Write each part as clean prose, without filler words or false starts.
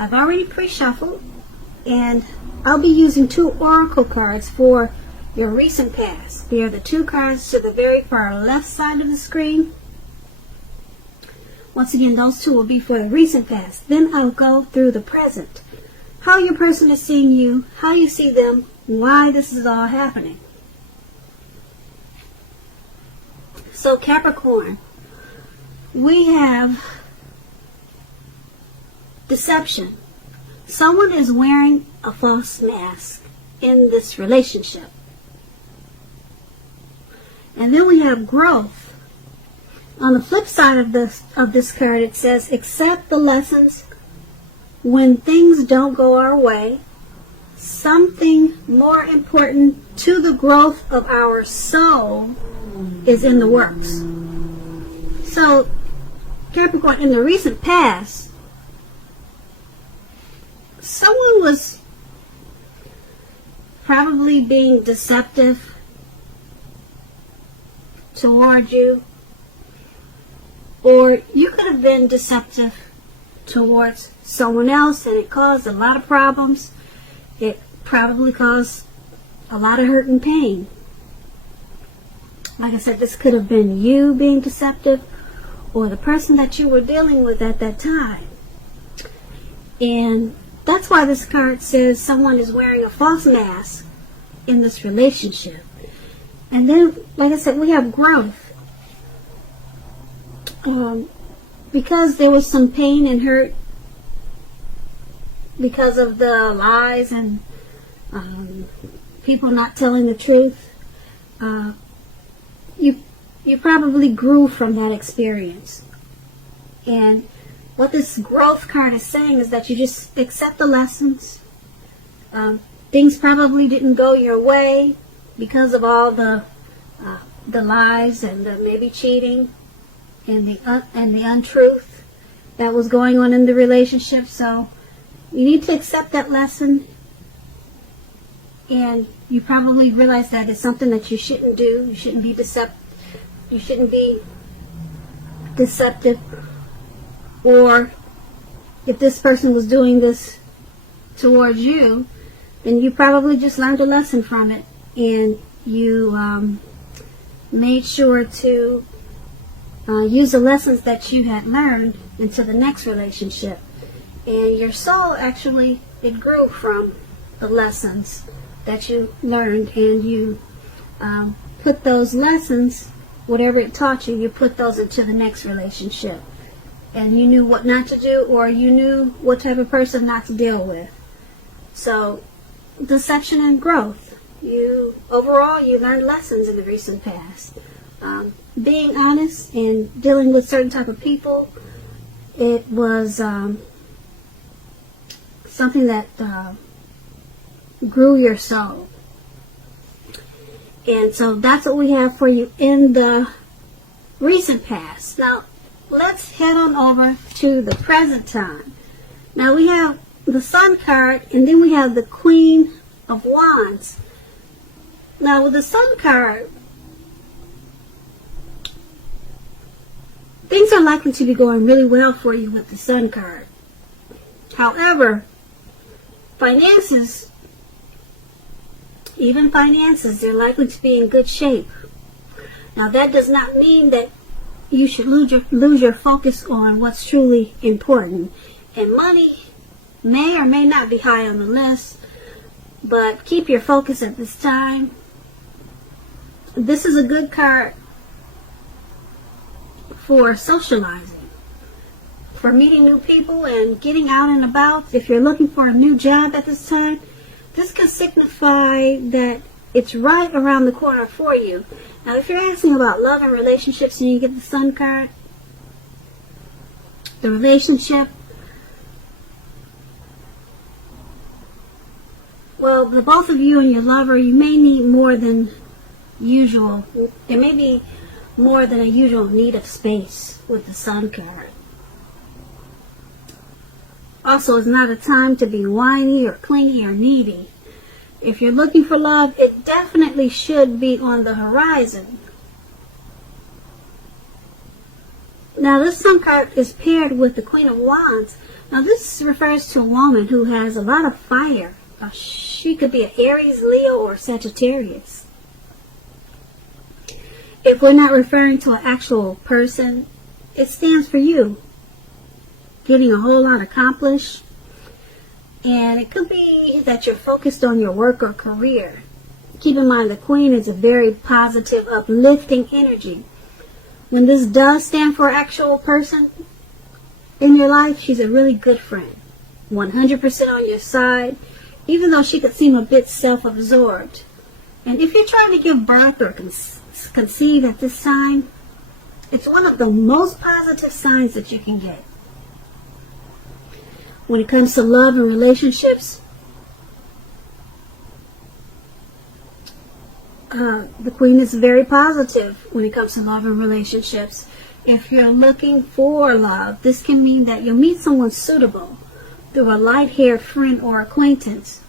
I've already pre-shuffled, and I'll be using 2 oracle cards for your recent past. They are the 2 cards to the very far left side of the screen. Once again, those 2 will be for the recent past. Then I'll go through the present. How your person is seeing you, how you see them, why this is all happening. So Capricorn, we have deception. Someone is wearing a false mask in this relationship. And then we have growth. On the flip side of this card, it says, accept the lessons when things don't go our way. Something more important to the growth of our soul is in the works. So, Capricorn, in the recent past, someone was probably being deceptive toward you, or you could have been deceptive towards someone else, and it caused a lot of problems. It probably caused a lot of hurt and pain. Like I said, this could have been you being deceptive, or the person that you were dealing with at that time. And that's why this card says someone is wearing a false mask in this relationship. And then, like I said, we have growth. Because there was some pain and hurt because of the lies and people not telling the truth, you probably grew from that experience. And what this growth card is saying is that you just accept the lessons. Things probably didn't go your way because of all the lies and the maybe cheating and the untruth that was going on in the relationship. So you need to accept that lesson, and you probably realize that it's something that you shouldn't do. You shouldn't be deceptive. Or if this person was doing this towards you, then you probably just learned a lesson from it, and you made sure to use the lessons that you had learned into the next relationship. And your soul actually, it grew from the lessons that you learned, and you put those lessons, whatever it taught you, you put those into the next relationship. And you knew what not to do, or you knew what type of person not to deal with. So, deception and growth. Overall, you learned lessons in the recent past. Being honest and dealing with certain type of people, it was something that grew your soul. And so that's what we have for you in the recent past. Now, let's head on over to the present time. Now, we have the Sun card, and then we have the Queen of Wands. Now, with the Sun card, things are likely to be going really well for you with the Sun card. However, finances, they're likely to be in good shape. Now, that does not mean that you should lose your focus on what's truly important. And money may or may not be high on the list, but keep your focus at this time. This is a good card for socializing, for meeting new people and getting out and about. If you're looking for a new job at this time, this can signify that it's right around the corner for you. Now, if you're asking about love and relationships and you get the Sun card, the relationship, well, the both of you and your lover, you may need more than usual. There may be more than a usual need of space with the Sun card. Also, it's not a time to be whiny or clingy or needy. If you're looking for love, it definitely should be on the horizon. Now, this Sun card is paired with the Queen of Wands. Now this refers to a woman who has a lot of fire. She could be an Aries, Leo, or Sagittarius. If we're not referring to an actual person, it stands for you. Getting a whole lot accomplished. And it could be that you're focused on your work or career. Keep in mind the Queen is a very positive, uplifting energy. When this does stand for an actual person in your life, she's a really good friend. 100% on your side, even though she could seem a bit self-absorbed. And if you're trying to give birth or conceive at this sign, it's one of the most positive signs that you can get. When it comes to love and relationships, the Queen is very positive when it comes to love and relationships. If you're looking for love, this can mean that you'll meet someone suitable through a light-haired friend or acquaintance.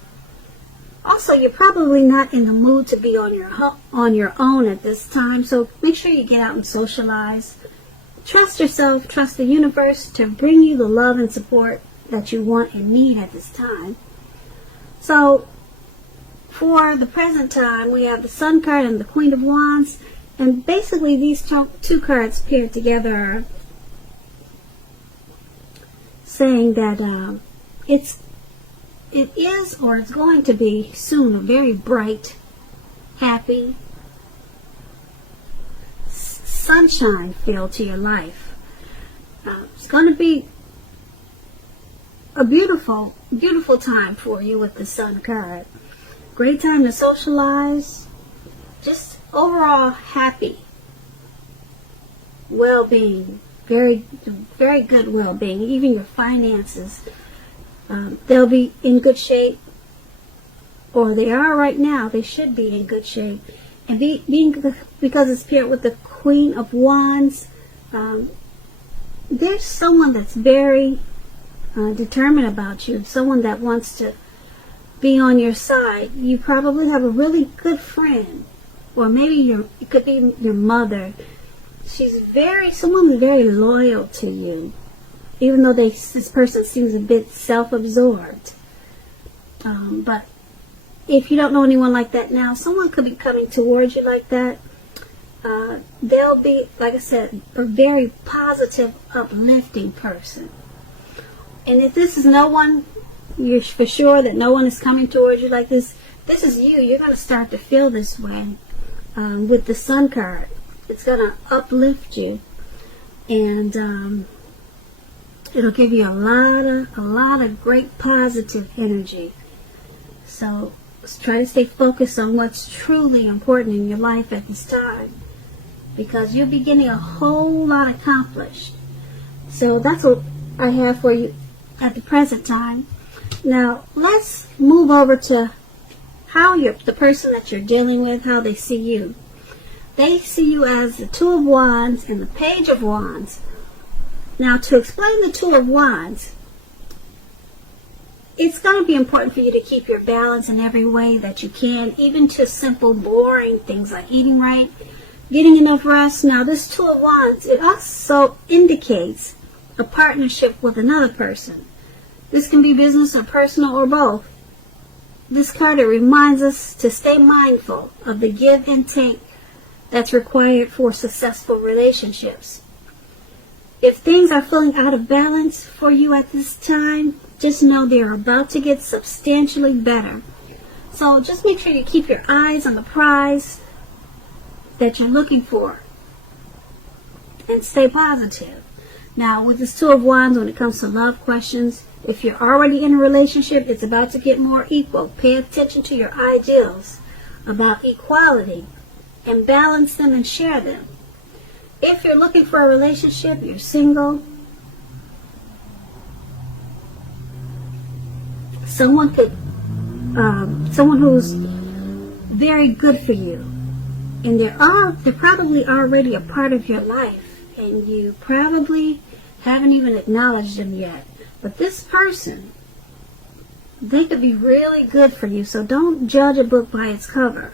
Also, you're probably not in the mood to be on your own at this time, so make sure you get out and socialize. Trust yourself, trust the universe to bring you the love and support that you want and need at this time. So, for the present time, we have the Sun card and the Queen of Wands, and basically these two cards paired together are saying that it is or it's going to be soon a very bright, happy, sunshine feel to your life. It's going to be a beautiful, beautiful time for you with the Sun card. Great time to socialize. Just overall happy. Well-being. Very, very good well-being. Even your finances. They'll be in good shape. Or they are right now. They should be in good shape. And because it's paired with the Queen of Wands, there's someone that's very determined about you. Someone that wants to be on your side. You probably have a really good friend, or maybe it could be your mother. She's someone very loyal to you, even though this person seems a bit self-absorbed. But if you don't know anyone like that now, someone could be coming towards you like that. They'll be, like I said, a very positive, uplifting person. And if this is no one, you're for sure that no one is coming towards you like this. This is you. You're going to start to feel this way with the Sun card. It's going to uplift you, and it'll give you a lot of great positive energy. So try to stay focused on what's truly important in your life at this time, because you'll be getting a whole lot accomplished. So that's what I have for you at the present time. Now, let's move over to how the person that you're dealing with, how they see you. They see you as the Two of Wands and the Page of Wands. Now, to explain the Two of Wands, it's going to be important for you to keep your balance in every way that you can, even to simple, boring things like eating right, getting enough rest. Now, this Two of Wands, it also indicates a partnership with another person. This can be business or personal or both. This card, it reminds us to stay mindful of the give and take that's required for successful relationships. If things are feeling out of balance for you at this time, just know they're about to get substantially better. So just make sure you keep your eyes on the prize that you're looking for and stay positive. Now, with this Two of Wands, when it comes to love questions, if you're already in a relationship, it's about to get more equal. Pay attention to your ideals about equality and balance them and share them. If you're looking for a relationship, you're single, someone who's very good for you, and they're probably already a part of your life, and you probably haven't even acknowledged them yet. But this person, they could be really good for you, so don't judge a book by its cover.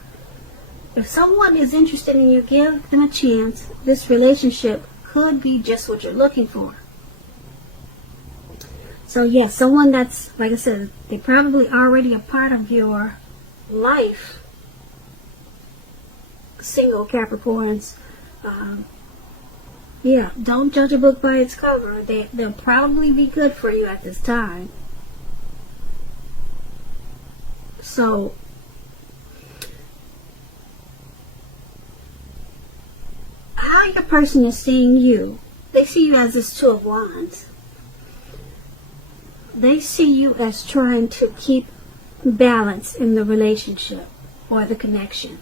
If someone is interested in you, give them a chance. This relationship could be just what you're looking for. So So yeah, someone that's, like I said, they're probably already a part of your life. Single Capricorns. Yeah, don't judge a book by its cover. They'll probably be good for you at this time. So, how your person is seeing you, they see you as this Two of Wands. They see you as trying to keep balance in the relationship or the connection.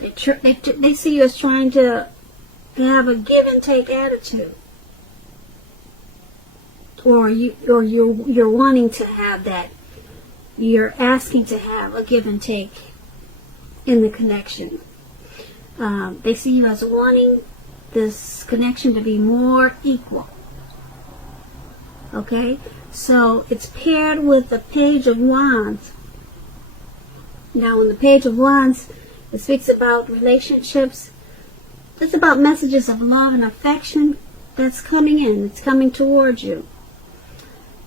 They see you as trying to have a give and take attitude, or you're wanting to have that. You're asking to have a give and take in the connection. They see you as wanting this connection to be more equal. Okay, so it's paired with the Page of Wands. Now, when the Page of Wands, it speaks about relationships. It's about messages of love and affection that's coming in. It's coming towards you.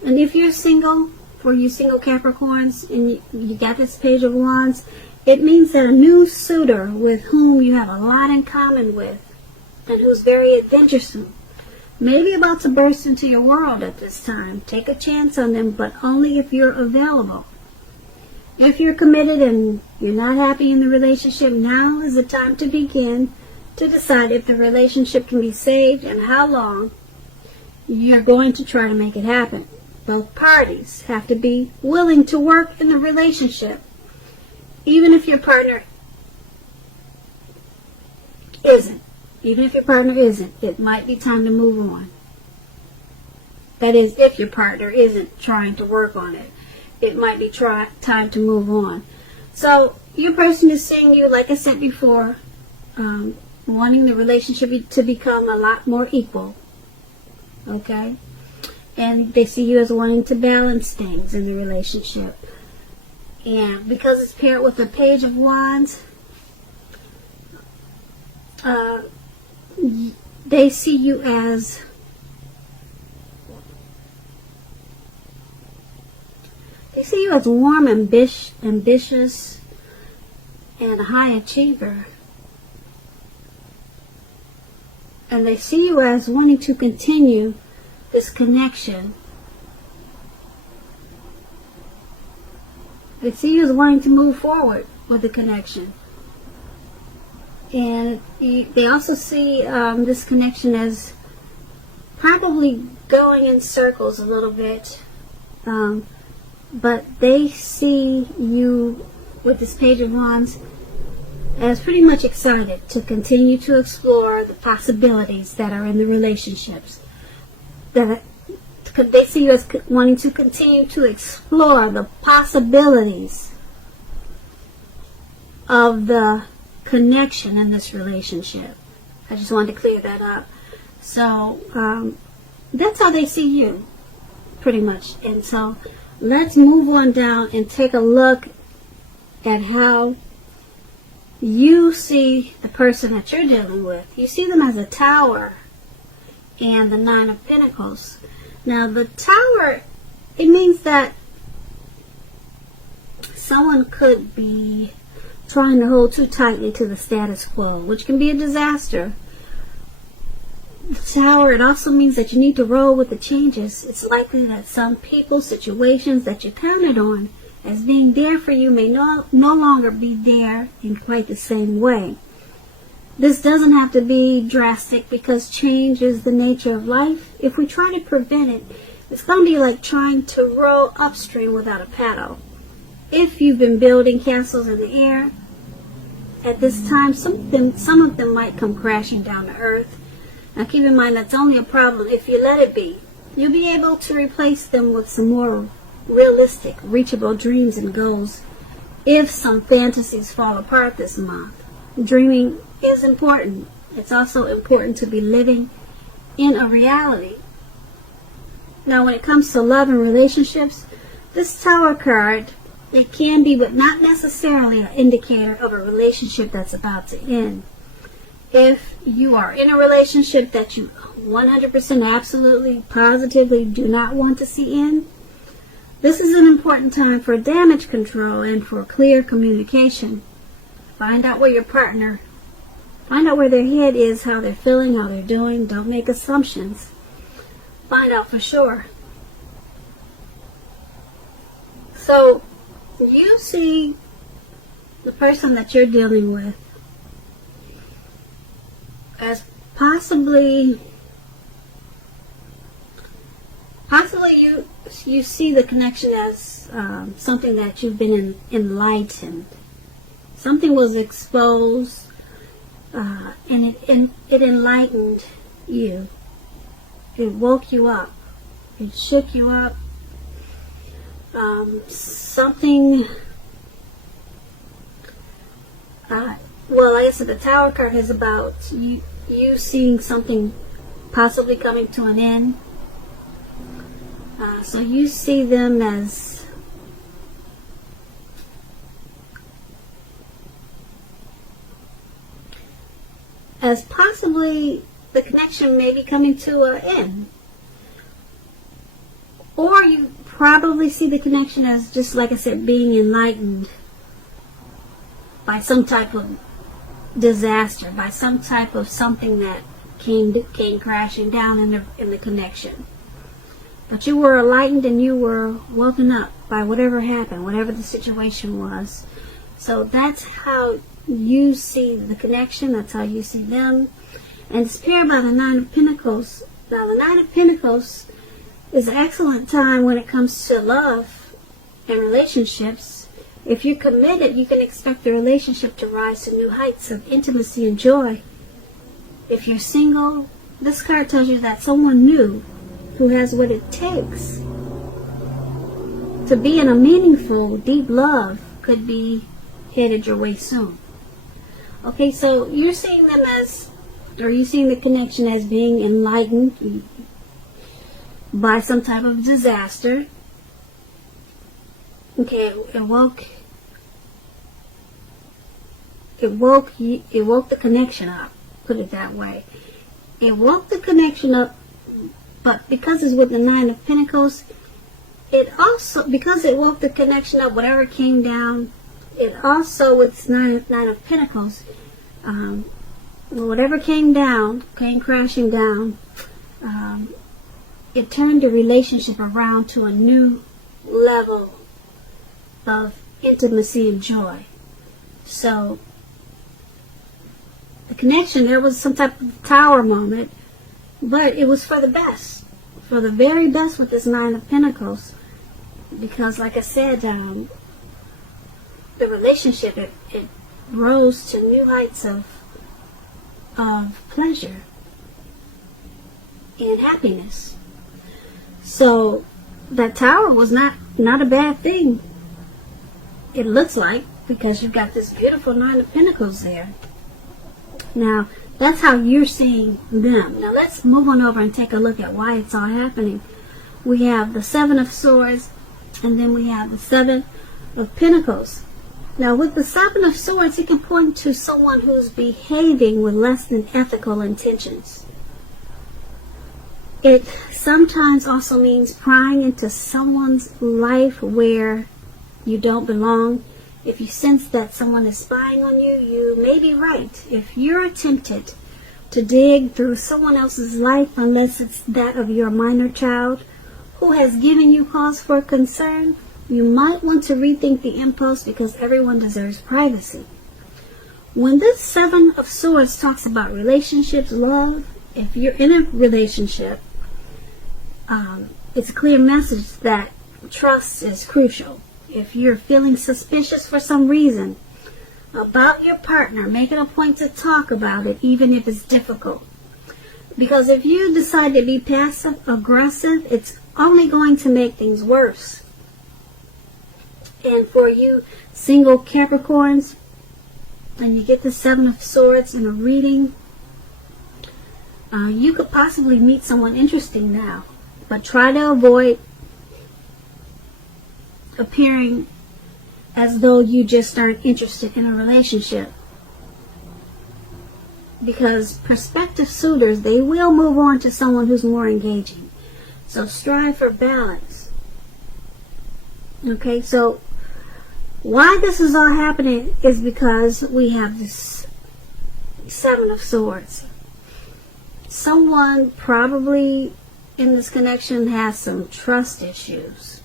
And if you're single, for you single Capricorns, and you got this Page of Wands, it means that a new suitor with whom you have a lot in common with, and who's very adventuresome, may be about to burst into your world at this time. Take a chance on them, but only if you're available. If you're committed and you're not happy in the relationship, now is the time to begin to decide if the relationship can be saved and how long you're going to try to make it happen. Both parties have to be willing to work in the relationship. Even if your partner isn't. It might be time to move on. That is, if your partner isn't trying to work on it, it might be time to move on. So, your person is seeing you, like I said before, wanting the relationship to become a lot more equal. Okay? And they see you as wanting to balance things in the relationship. And because it's paired with the Page of Wands, they see you as warm, ambitious, and a high achiever. And they see you as wanting to continue this connection. They see you as wanting to move forward with the connection. And they also see this connection as probably going in circles a little bit. But they see you with this Page of Wands as pretty much excited to continue to explore the possibilities that are in the relationships. They see you as wanting to continue to explore the possibilities of the connection in this relationship. I just wanted to clear that up. So that's how they see you, pretty much. And so let's move on down and take a look at how you see the person that you're dealing with. You see them as a Tower and the Nine of Pentacles. Now the Tower, it means that someone could be trying to hold too tightly to the status quo, which can be a disaster. The Tower, it also means that you need to roll with the changes. It's likely that some people, situations that you counted on as being there for you may no longer be there in quite the same way. This doesn't have to be drastic because change is the nature of life. If we try to prevent it, it's going to be like trying to row upstream without a paddle. If you've been building castles in the air, at this time, some of them might come crashing down to earth. Now keep in mind that's only a problem if you let it be. You'll be able to replace them with some more realistic, reachable dreams and goals if some fantasies fall apart this month. Dreaming is important. It's also important to be living in a reality. Now when it comes to love and relationships, this Tower card, it can be, but not necessarily an indicator of a relationship that's about to end. If you are in a relationship that you 100% absolutely positively do not want to see in, this is an important time for damage control and for clear communication. Find out where their head is, how they're feeling, how they're doing. Don't make assumptions. Find out for sure. So, you see the person that you're dealing with as possibly you see the connection as something that you've been enlightened. Something was exposed, and it enlightened you. It woke you up. It shook you up. Something. Well, I guess the Tower card is about you seeing something possibly coming to an end. So you see them as possibly the connection may be coming to an end. Or you probably see the connection as, just like I said, being enlightened by some type of disaster, by some type of something that came crashing down in the connection. But you were enlightened and you were woken up by whatever happened, whatever the situation was. So that's how you see the connection. That's how you see them. And it's paired by the Nine of Pentacles. Now, the Nine of Pentacles is an excellent time when it comes to love and relationships. If you're committed, you can expect the relationship to rise to new heights of intimacy and joy. If you're single, this card tells you that someone new who has what it takes to be in a meaningful, deep love could be headed your way soon. Okay, so you're seeing them you're seeing the connection as being enlightened by some type of disaster. Okay, it woke the connection up. Put it that way. It woke the connection up, but because it's with the Nine of Pentacles, because it woke the connection up, whatever came down, it also, with Nine of Pentacles, whatever came crashing down, it turned the relationship around to a new level of intimacy and joy. So, the connection, there was some type of tower moment, but it was for the best, for the very best with this Nine of Pentacles. Because, like I said, the relationship, it rose to new heights of pleasure and happiness. So, that tower was not a bad thing. It looks like, because you've got this beautiful Nine of Pentacles there. Now, that's how you're seeing them. Now, let's move on over and take a look at why it's all happening. We have the Seven of Swords, and then we have the Seven of Pentacles. Now, with the Seven of Swords, it can point to someone who's behaving with less than ethical intentions. It sometimes also means prying into someone's life where you don't belong. If you sense that someone is spying on you, you may be right. If you're tempted to dig through someone else's life, unless it's that of your minor child who has given you cause for concern, you might want to rethink the impulse, because everyone deserves privacy. When this Seven of Swords talks about relationships, love, if you're in a relationship, it's a clear message that trust is crucial. If you're feeling suspicious for some reason about your partner, make it a point to talk about it, even if it's difficult. Because if you decide to be passive aggressive, it's only going to make things worse. And for you single Capricorns, and you get the Seven of Swords in a reading, you could possibly meet someone interesting now. But try to avoid appearing as though you just aren't interested in a relationship. because prospective suitors, they will move on to someone who's more engaging. So strive for balance. Okay, so why this is all happening is because we have this Seven of Swords. Someone probably in this connection has some trust issues.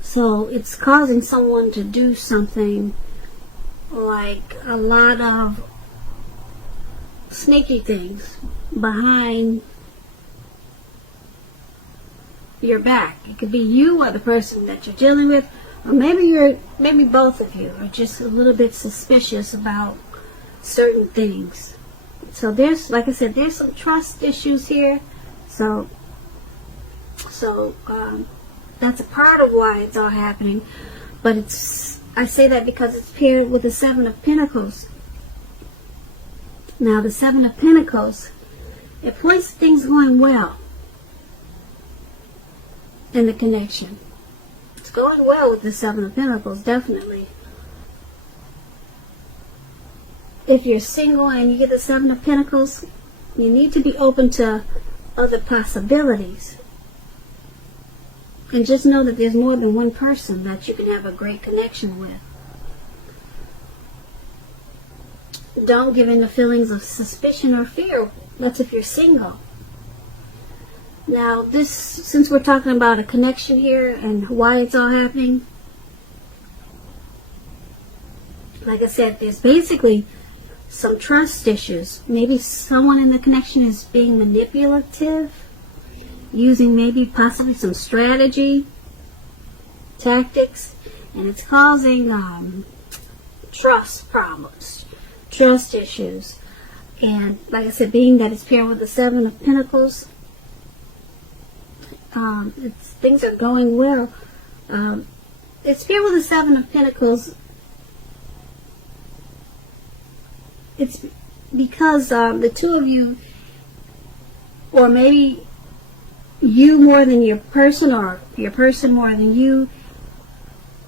So it's causing someone to do something like a lot of sneaky things behind your back. It could be you or the person that you're dealing with, or maybe both of you are just a little bit suspicious about certain things. So there's, like I said, there's some trust issues here. So that's a part of why it's all happening. But I say that because it's paired with the Seven of Pentacles. Now the Seven of Pentacles, it points to things going well in the connection. It's going well with the Seven of Pentacles, definitely. If you're single and you get the Seven of Pentacles, you need to be open to other possibilities. And just know that there's more than one person that you can have a great connection with. Don't give in to feelings of suspicion or fear. That's if you're single. Now, since we're talking about a connection here and why it's all happening, like I said, there's basically some trust issues. Maybe someone in the connection is being manipulative, using maybe possibly some strategy, tactics, and it's causing trust problems, trust issues. And like I said, being that it's paired with the Seven of Pentacles, things are going well. It's paired with the Seven of Pentacles. It's because the two of you, or maybe you more than your person, or your person more than you,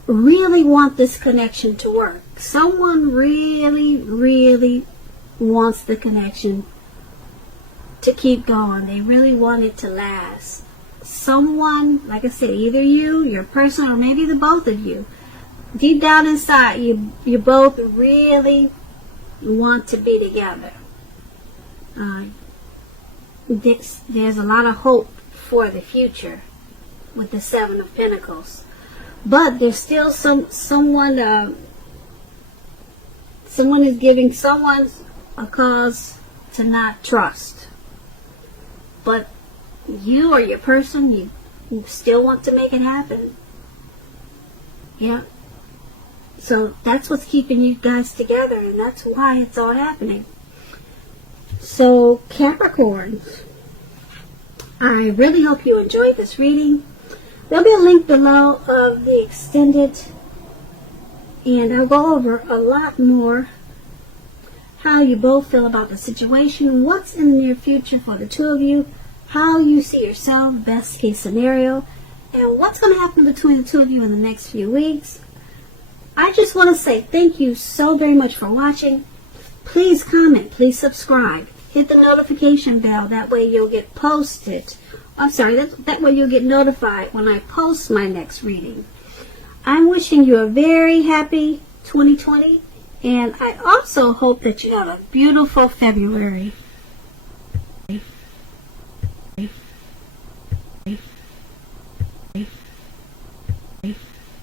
really want this connection to work. Someone really, really wants the connection to keep going. They really want it to last. Someone, like I said, either you, your person, or maybe the both of you, deep down inside, you both really want to be together. There's a lot of hope for the future with the Seven of Pentacles, but there's still someone is giving someone a cause to not trust, but you or your person, you still want to make it happen. Yeah. So that's what's keeping you guys together, and that's why it's all happening. So Capricorns, I really hope you enjoyed this reading. There'll be a link below of the extended, and I'll go over a lot more how you both feel about the situation, what's in the near future for the two of you, how you see yourself, best case scenario, and what's going to happen between the two of you in the next few weeks. I just want to say thank you so very much for watching. Please comment, please subscribe, hit the notification bell, that way you'll get that way you'll get notified when I post my next reading. I'm wishing you a very happy 2020, and I also hope that you have a beautiful February. Bye.